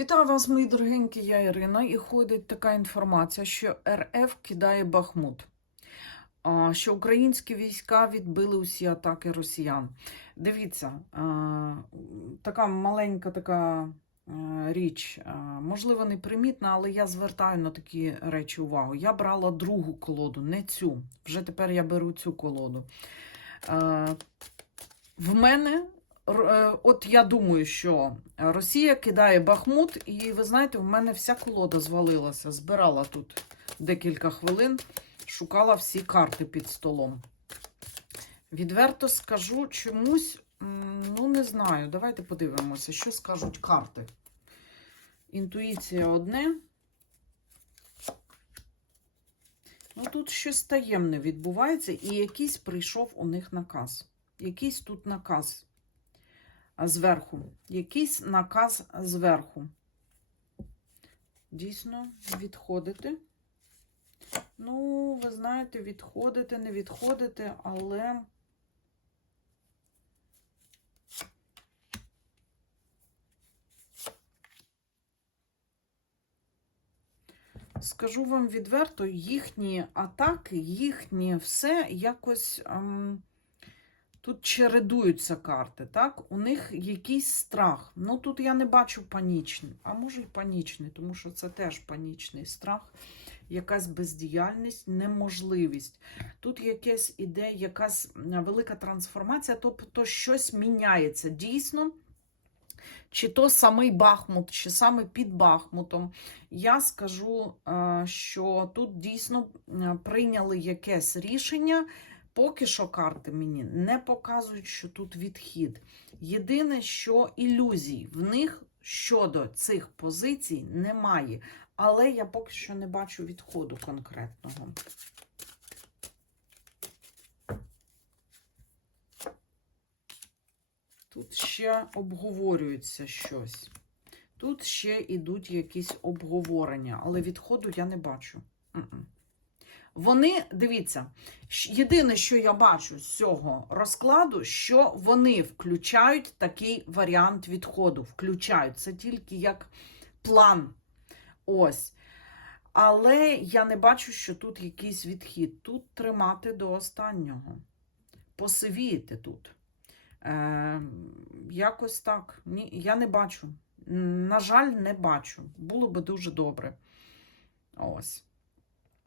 Вітаю вас, мої дорогенькі, я Ірина, і ходить така інформація, що РФ кидає Бахмут, що українські війська відбили усі атаки росіян. Дивіться, така маленька така річ, можливо, непримітна, але я звертаю на такі речі увагу. Я брала другу колоду, не цю. Вже тепер я беру цю колоду. В мене От я думаю, що Росія кидає Бахмут, і ви знаєте, в мене вся колода звалилася. Збирала тут декілька хвилин, шукала всі карти під столом. Відверто скажу чомусь, ну не знаю, давайте подивимося, що скажуть карти. Інтуїція одне. Ну, тут щось таємне відбувається, і якийсь прийшов у них наказ. Якийсь тут наказ зверху. Якийсь наказ зверху. Дійсно, відходити. Ну, ви знаєте, відходити, не відходити, але. Скажу вам відверто, їхні атаки, їхнє все якось. ем, Тут чередуються карти, так? У них якийсь страх. Ну тут я не бачу панічний, а може й панічний, тому що це теж панічний страх, якась бездіяльність, неможливість. Тут якась іде, якась велика трансформація, тобто щось міняється дійсно. Чи то самий Бахмут, чи саме під Бахмутом. Я скажу, е, що тут дійсно прийняли якесь рішення. Поки що карти мені не показують, що тут відхід. Єдине, що ілюзій в них щодо цих позицій немає. Але я поки що не бачу відходу конкретного. Тут ще обговорюється щось. Тут ще йдуть якісь обговорення, але відходу я не бачу. Вони, дивіться, єдине, що я бачу з цього розкладу, що вони включають такий варіант відходу. Включають. Це тільки як план. Ось. Але я не бачу, що тут якийсь відхід. Тут тримати до останнього. Посивіти тут. Е, якось так. Ні, я не бачу. На жаль, не бачу. Було би дуже добре. Ось.